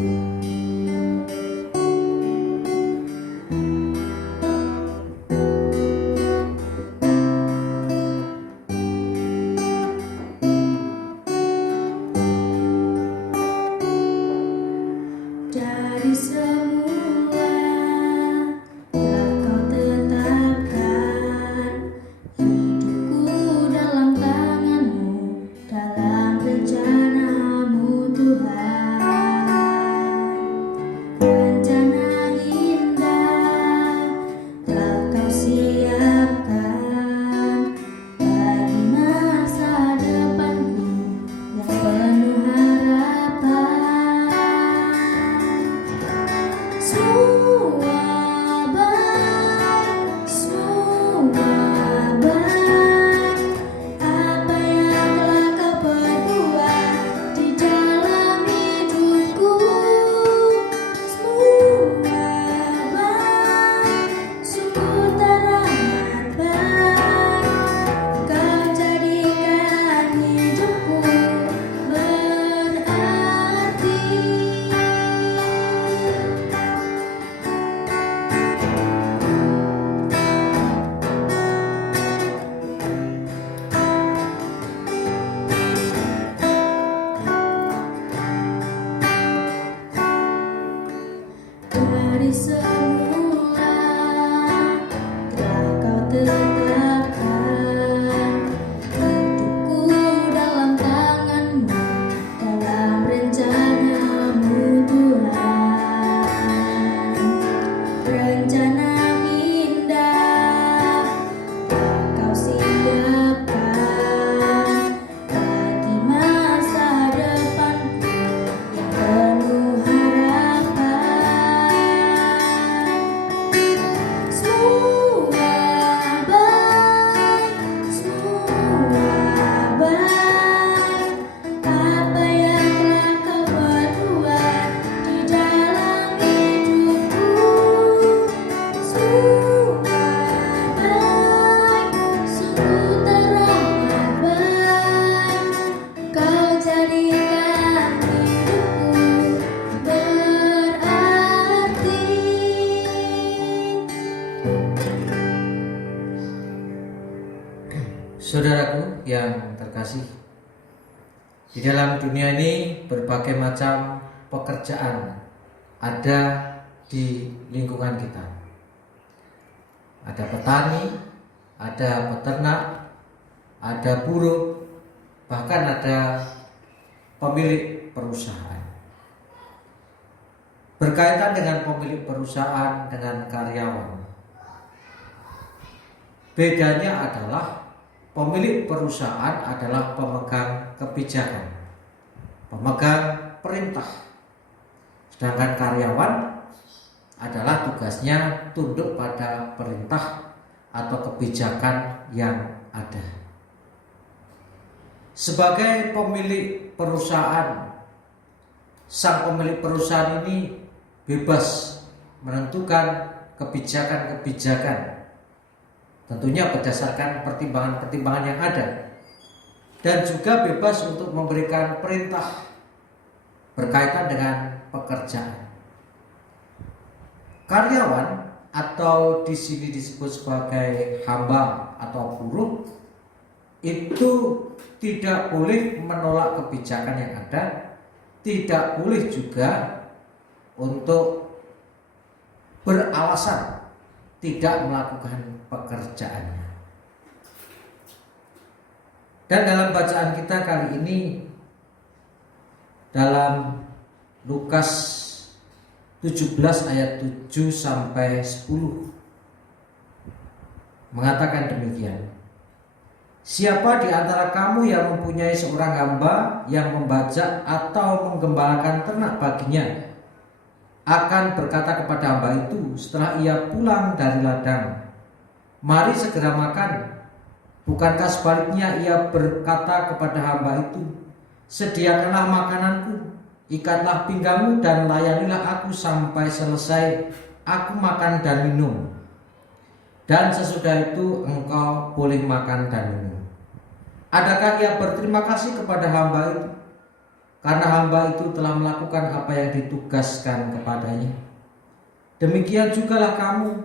Dari semula telah kau tetapkan hidupku dalam tanganmu, dalam rencanamu Tuhan. Rencana indah telah kau siapkan bagi masa depanku yang penuh harapan. Semua baik, apa yang telah kau perbuat di dalam hidupku. Semua baik, sungguh teramat baik. Kau jadikan hidupku berarti. Dari semula telah kau tetapkan hidupku dalam tanganmu, dalam rencanamu Tuhan. Rencana indah telah kau siapkan bagi masa depanku yang penuh harapan. Semua baik, apa yang telah kau perbuat di dalam hidupku. Semua baik, sungguh teramat baik. Kau jadikan hidupku berarti. Saudaraku yang terkasih, di dalam dunia ini berbagai macam pekerjaan ada di lingkungan kita. Ada petani, ada peternak, ada buruh, bahkan ada pemilik perusahaan. Berkaitan dengan pemilik perusahaan dengan karyawan, bedanya adalah pemilik perusahaan adalah pemegang kebijakan, pemegang perintah. Sedangkan karyawan adalah tugasnya tunduk pada perintah atau kebijakan yang ada. Sebagai pemilik perusahaan, sang pemilik perusahaan ini bebas menentukan kebijakan-kebijakan, tentunya berdasarkan pertimbangan-pertimbangan yang ada, dan juga bebas untuk memberikan perintah berkaitan dengan pekerjaan. Karyawan atau di sini disebut sebagai hamba atau buruh itu tidak boleh menolak kebijakan yang ada, tidak boleh juga untuk beralasan tidak melakukan pekerjaannya. Dan dalam bacaan kita kali ini dalam Lukas 17 ayat 7 sampai 10 mengatakan demikian. Siapa di antara kamu yang mempunyai seorang hamba yang membajak atau menggembalakan ternak baginya, akan berkata kepada hamba itu setelah ia pulang dari ladang, mari segera makan. Bukankah sebaliknya ia berkata kepada hamba itu, sediakanlah makananku, ikatlah pinggangmu dan layanilah aku sampai selesai aku makan dan minum. Dan sesudah itu engkau boleh makan dan minum. Adakah ia berterima kasih kepada hamba itu? karena hamba itu telah melakukan apa yang ditugaskan kepadanya. Demikian jugalah kamu,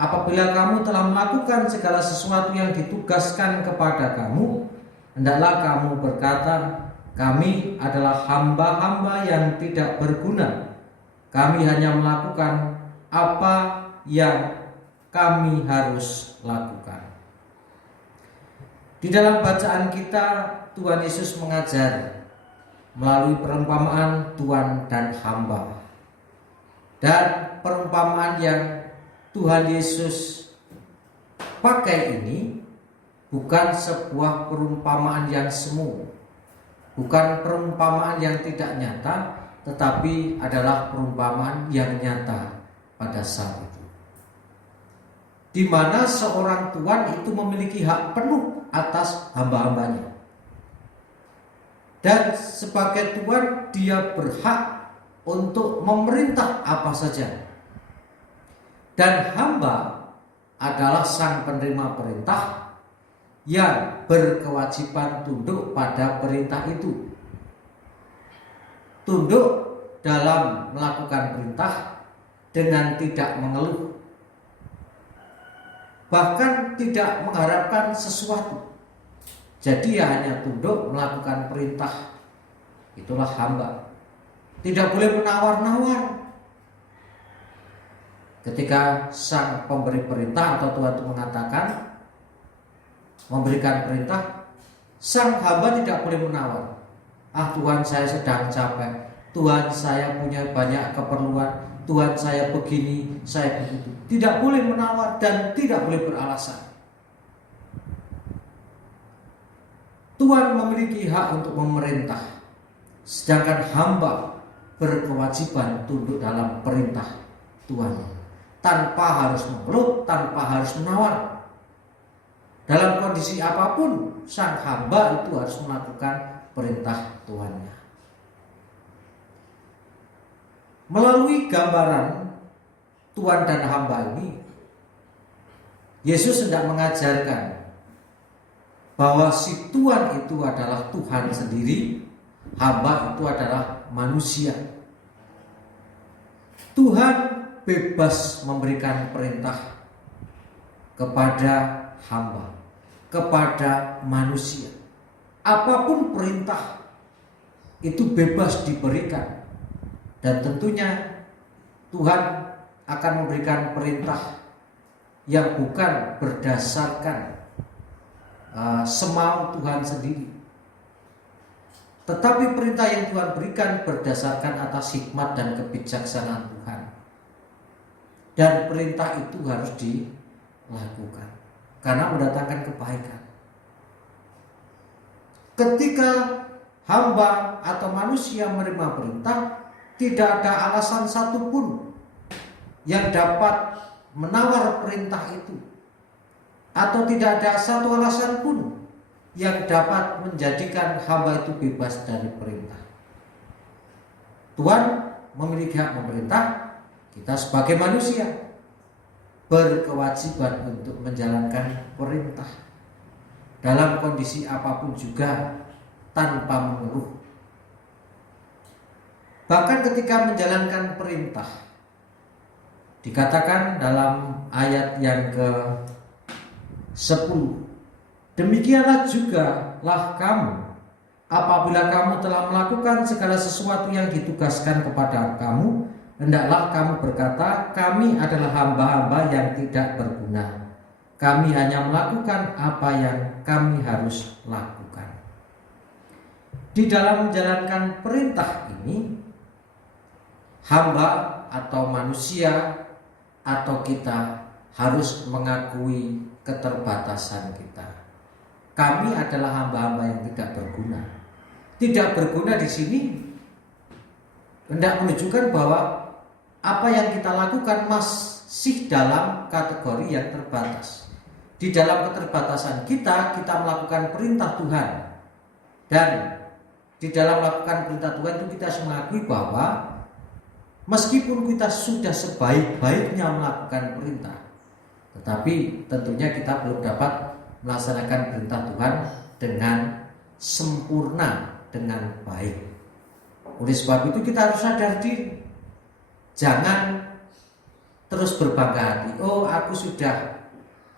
apabila kamu telah melakukan segala sesuatu yang ditugaskan kepada kamu, hendaklah kamu berkata, kami adalah hamba-hamba yang tidak berguna. Kami hanya melakukan apa yang kami harus lakukan. Di dalam bacaan kita, Tuhan Yesus mengajar melalui perumpamaan tuan dan hamba. Dan perumpamaan yang Tuhan Yesus pakai ini bukan sebuah perumpamaan yang semu, bukan perumpamaan yang tidak nyata, tetapi adalah perumpamaan yang nyata pada saat itu, di mana seorang tuan itu memiliki hak penuh atas hamba-hambanya. Dan sebagai tuan, dia berhak untuk memerintah apa saja. Dan hamba adalah sang penerima perintah yang berkewajiban tunduk pada perintah itu. Tunduk dalam melakukan perintah dengan tidak mengeluh, bahkan tidak mengharapkan sesuatu. Jadi hanya tunduk melakukan perintah. Itulah hamba. Tidak boleh menawar-nawar. Ketika sang pemberi perintah atau Tuhan itu mengatakan, memberikan perintah, sang hamba tidak boleh menawar. Tuhan, saya sedang capek. Tuhan, saya punya banyak keperluan. Tuhan, saya begini, saya begitu. Tidak boleh menawar dan tidak boleh beralasan. Tuhan memiliki hak untuk memerintah, sedangkan hamba berkewajiban tunduk dalam perintah Tuhan, tanpa harus mengeluh, tanpa harus menawar. Dalam kondisi apapun, sang hamba itu harus melakukan perintah Tuhannya. Melalui gambaran Tuhan dan hamba ini, Yesus hendak mengajarkan bahwa si Tuhan itu adalah Tuhan sendiri, hamba itu adalah manusia. Tuhan bebas memberikan perintah kepada hamba, kepada manusia. Apapun perintah itu bebas diberikan. Dan tentunya Tuhan akan memberikan perintah yang bukan berdasarkan semau Tuhan sendiri, tetapi perintah yang Tuhan berikan berdasarkan atas hikmat dan kebijaksanaan Tuhan. Dan perintah itu harus dilakukan karena mendatangkan kebaikan. Ketika hamba atau manusia menerima perintah, tidak ada alasan satupun yang dapat menawar perintah itu, atau tidak ada satu alasan pun yang dapat menjadikan hamba itu bebas dari perintah. Tuhan memiliki hak memerintah, kita sebagai manusia berkewajiban untuk menjalankan perintah dalam kondisi apapun juga tanpa mengeluh. Bahkan ketika menjalankan perintah, dikatakan dalam ayat yang ke-10, demikianlah juga lah kamu, apabila kamu telah melakukan segala sesuatu yang ditugaskan kepada kamu, hendaklah kamu berkata, kami adalah hamba-hamba yang tidak berguna. Kami hanya melakukan apa yang kami harus lakukan. Di dalam menjalankan perintah ini, hamba atau manusia atau kita harus mengakui keterbatasan kita. Kami adalah hamba-hamba yang tidak berguna. Tidak berguna di sini hendak menunjukkan bahwa apa yang kita lakukan masih dalam kategori yang terbatas. Di dalam keterbatasan kita melakukan perintah Tuhan. Dan di dalam melakukan perintah Tuhan itu kita harus mengakui bahwa meskipun kita sudah sebaik-baiknya melakukan perintah, tetapi tentunya kita belum dapat melaksanakan perintah Tuhan dengan sempurna, dengan baik. Oleh sebab itu kita harus sadar diri. Jangan terus berbangga hati. Oh, aku sudah,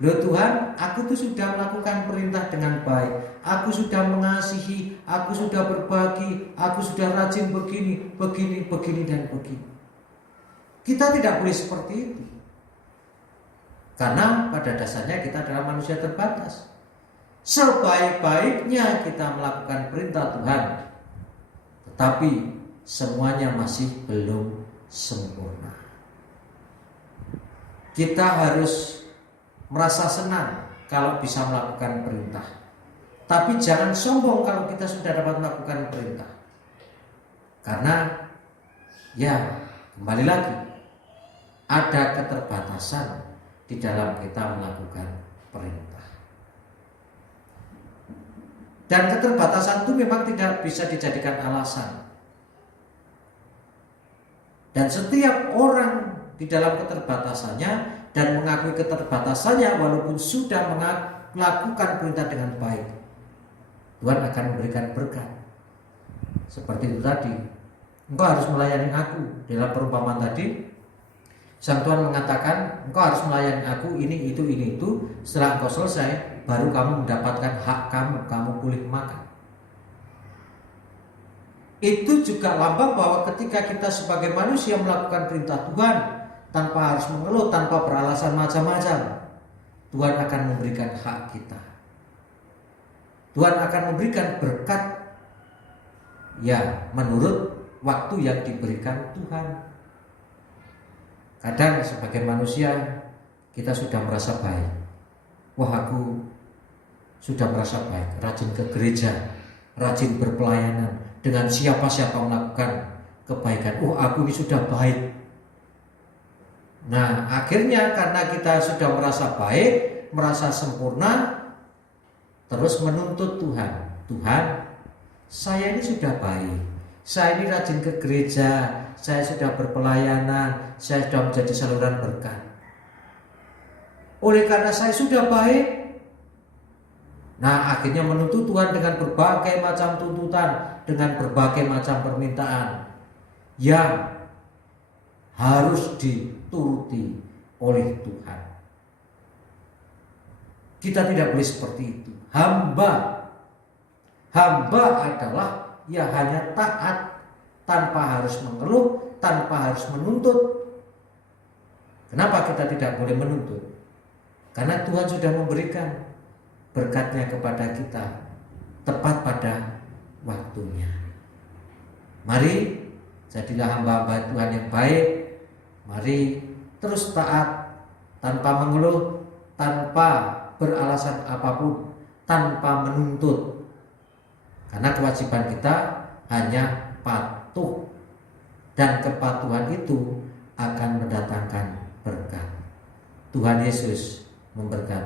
loh Tuhan, aku tuh sudah melakukan perintah dengan baik. Aku sudah mengasihi, aku sudah berbagi, aku sudah rajin begini, dan begini. Kita tidak boleh seperti itu. Karena pada dasarnya kita adalah manusia terbatas. Sebaik-baiknya kita melakukan perintah Tuhan, tetapi semuanya masih belum sempurna. Kita harus merasa senang kalau bisa melakukan perintah, tapi jangan sombong kalau kita sudah dapat melakukan perintah. Karena ya kembali lagi, ada keterbatasan di dalam kita melakukan perintah. Dan keterbatasan itu memang tidak bisa dijadikan alasan. Dan setiap orang di dalam keterbatasannya dan mengakui keterbatasannya, walaupun sudah melakukan perintah dengan baik, Tuhan akan memberikan berkat. Seperti itu tadi, engkau harus melayani aku. Dalam perumpamaan tadi, Sang Tuhan mengatakan, engkau harus melayani aku ini, itu. Setelah engkau selesai, baru kamu mendapatkan hak kamu boleh makan. Itu juga lambang bahwa ketika kita sebagai manusia melakukan perintah Tuhan tanpa harus mengeluh, tanpa beralasan macam-macam, Tuhan akan memberikan hak kita. Tuhan akan memberikan berkat ya menurut waktu yang diberikan Tuhan. Kadang sebagai manusia kita sudah merasa baik. Wah, aku sudah merasa baik, rajin ke gereja, rajin berpelayanan, dengan siapa-siapa melakukan kebaikan. Oh, aku ini sudah baik. Nah, akhirnya karena kita sudah merasa baik, merasa sempurna, terus menuntut Tuhan. Tuhan, saya ini sudah baik, saya ini rajin ke gereja, saya sudah berpelayanan, saya sudah menjadi saluran berkat. Oleh karena saya sudah baik, nah akhirnya menuntut Tuhan dengan berbagai macam tuntutan, dengan berbagai macam permintaan yang harus dituruti oleh Tuhan. Kita tidak boleh seperti itu. Hamba adalah ya hanya taat, tanpa harus mengeluh, tanpa harus menuntut. Kenapa kita tidak boleh menuntut? Karena Tuhan sudah memberikan berkatnya kepada kita tepat pada waktunya. Mari jadilah hamba-hamba Tuhan yang baik. Mari terus taat, tanpa mengeluh, tanpa beralasan apapun, tanpa menuntut. Karena kewajiban kita hanya patuh, dan kepatuhan itu akan mendatangkan berkat. Tuhan Yesus memberkati.